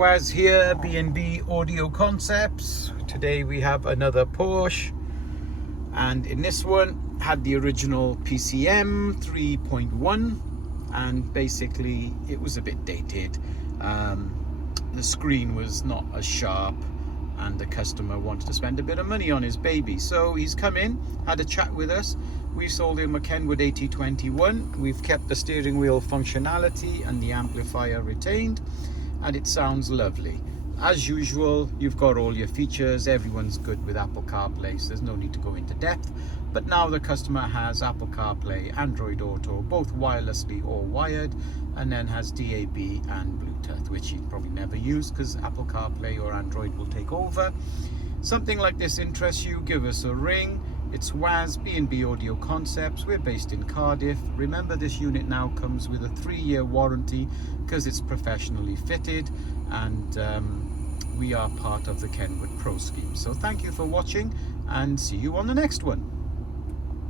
Was here, B&B Audio Concepts. Today we have another Porsche, and in this one had the original PCM 3.1, and basically it was a bit dated. The screen was not as sharp, and the customer wanted to spend a bit of money on his baby, so he's come in, had a chat with us. We sold him a KENWOOD 8021. We've kept the steering wheel functionality and the amplifier retained, and it sounds lovely. As usual, you've got all your features. Everyone's good with Apple CarPlay, so there's no need to go into depth. But now the customer has Apple CarPlay, Android Auto, both wirelessly or wired, and then has DAB and Bluetooth, which he'd probably never use because Apple CarPlay or Android will take over. Something like this interests you, give us a ring. It's WAS, B&B Audio Concepts. We're based in Cardiff. Remember, this unit now comes with a 3-year warranty because it's professionally fitted, and we are part of the KENWOOD Pro scheme. So thank you for watching, and see you on the next one.